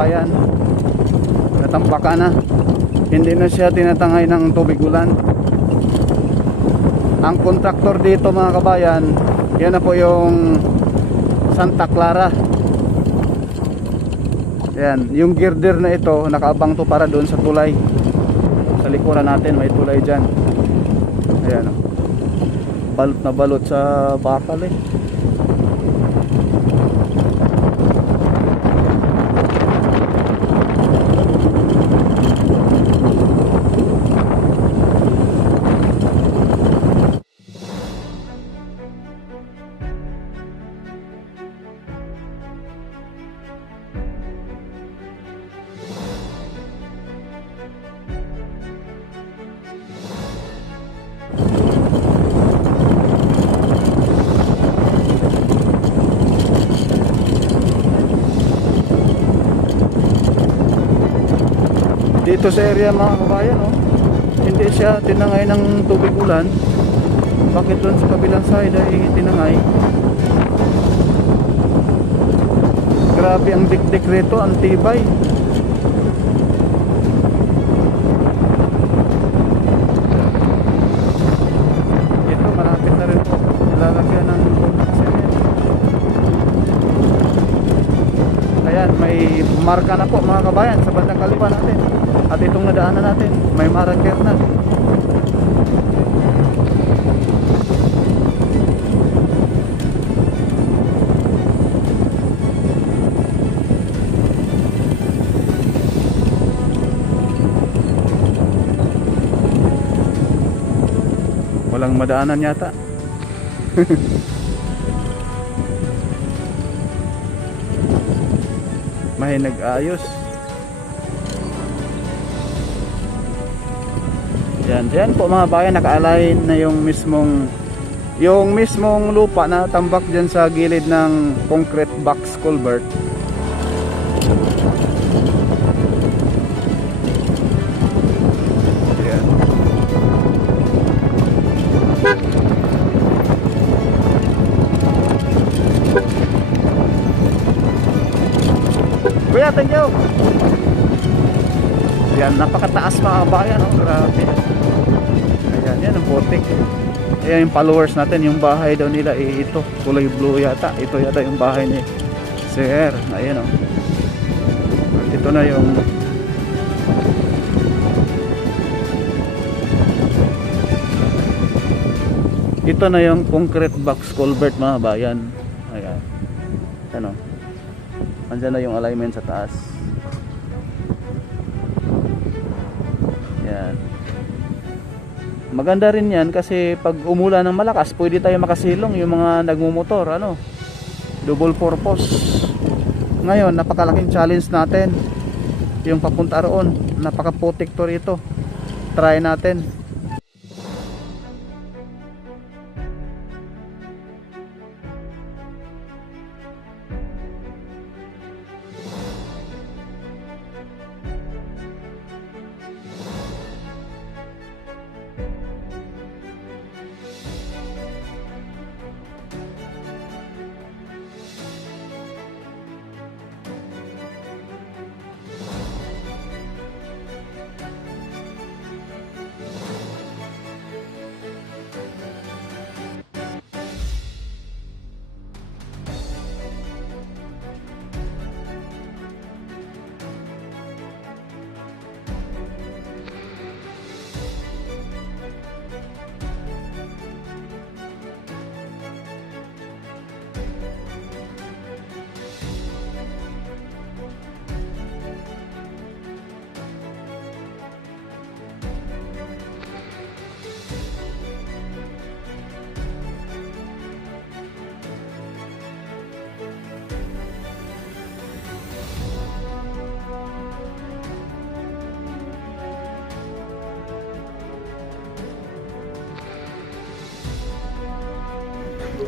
kabayan. Natampakan na. Hindi na siya tinatangay ng tubig ulan. Ang kontraktor dito mga kabayan, yan na po yung Santa Clara. Yan, yung girder na ito nakaabang to para doon sa tulay. Sa likuran natin may tulay dyan. Ayan, balot na balot sa bakal eh. Dito sa area mga kabayan, oh, hindi siya tinangay ng tubig ulan. Bakit doon sa kabilang side ay tinangay? Grabe ang dikdik rito, ang tibay. Ito malapit na rin po lalagyan ng cement. Ayan, may marka na po mga kabayan sa bandang kaliwa natin. At itong nadaanan natin, may marker na. Walang madaanan yata. May nag-ayos. Yan po mga bayan, naka-align na yung mismong lupa na tambak dyan sa gilid ng concrete box culvert. Yan. Kuya, thank you. Yan, napakataas mga bayan, oh, grabe. Ayan, yan ang putik. Ayan yung followers natin, yung bahay daw nila ito, kulay blue yata. Ito yata yung bahay ni Sir. Ayan, oh. Ito na yung concrete box culvert mga bayan. Ayan. Ano? Andyan na yung alignment sa taas. Yan. Maganda rin yan kasi pag umulan ng malakas, pwede tayo makasilong yung mga nagmumotor, ano, double purpose. Ngayon, napakalaking challenge natin yung papunta roon. Napaka-putik to rito. Try natin.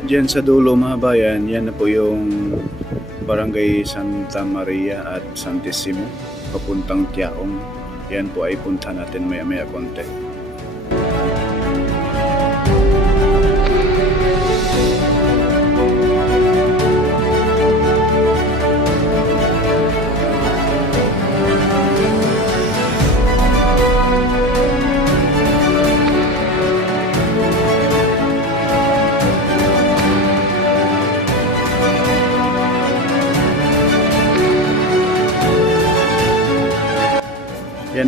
Diyan sa dulo mga bayan, yan na po yung Barangay Santa Maria at Santissimo papuntang Tiaong. Yan po ay punta natin maya-maya konti.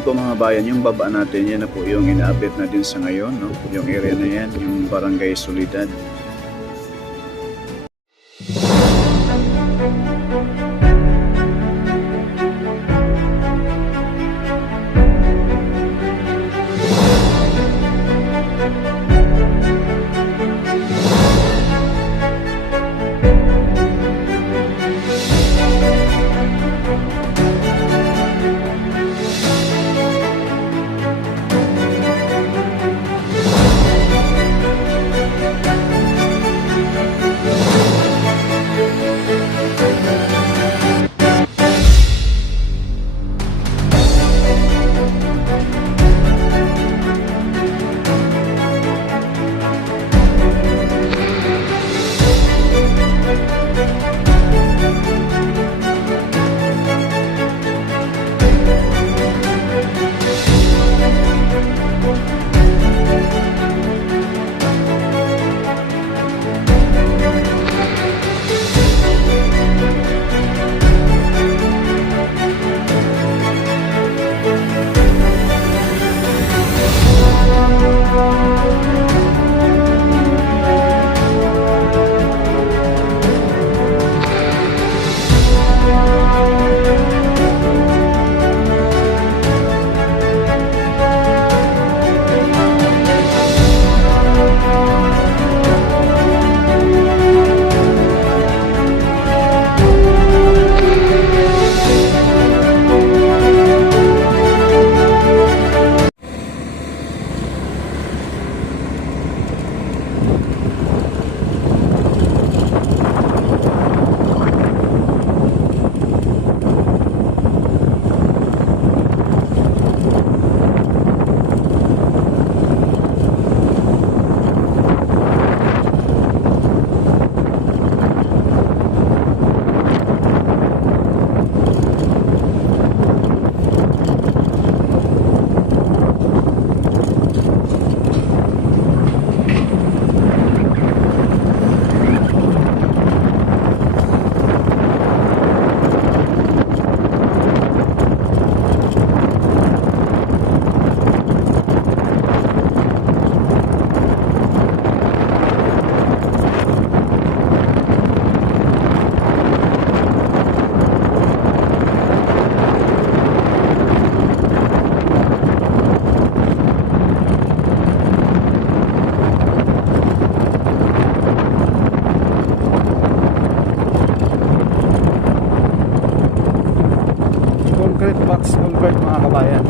po mga bayan, yung baba natin, yan na po yung ina-update natin sa ngayon, no? Yung area na yan, yung Barangay Solidad. Concrete box culvert mga kabayan.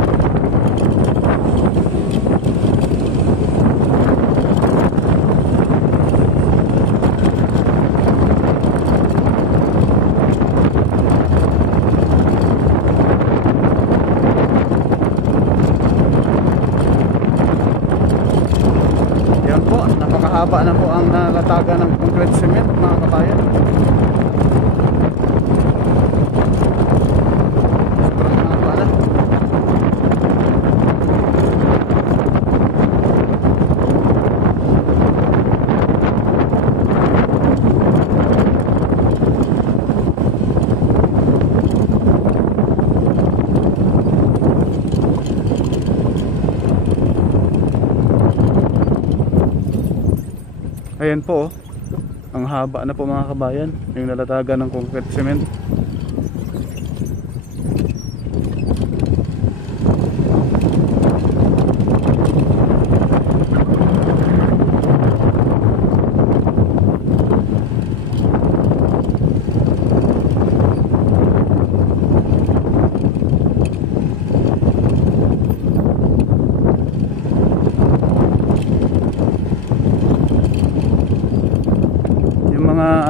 Yan po, napakahaba na po ang nalatagan ng concrete cement mga kabayan. Ayan po, ang haba na po mga kabayan, yung nalatagan ng concrete cement.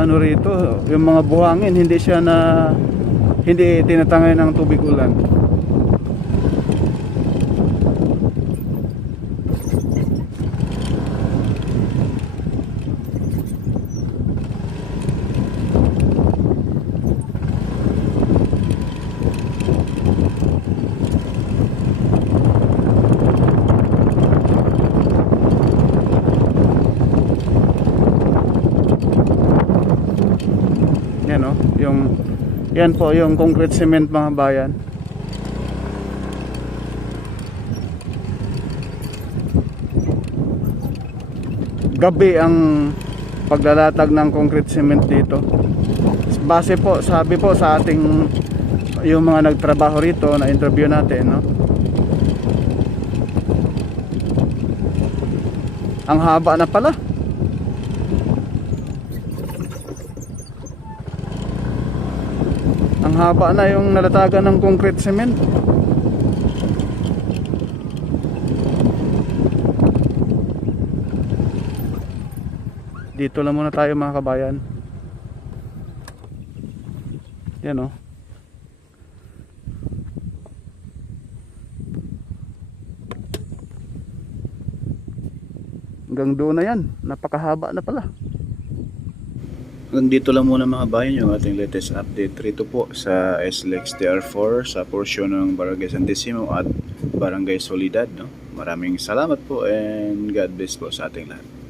Ano rito, yung mga buhangin hindi tinatangay ng tubig ulan. Yan o, yan po yung concrete cement mga bayan. gabi ang paglalatag ng concrete cement dito. Base po, sabi po sa ating yung mga nagtrabaho rito na interview natin, no? Ang haba na pala. Ang haba na yung nalatagan ng concrete cement. Dito lang muna tayo mga kabayan. Yan o. Hanggang doon na yan. Napakahaba na pala. Hanggang dito lang muna mga bayan yung ating latest update rito po sa SLEX TR4 sa porsyon ng Barangay San Decimo at Barangay Solidad. No? Maraming salamat po and God bless po sa ating lahat.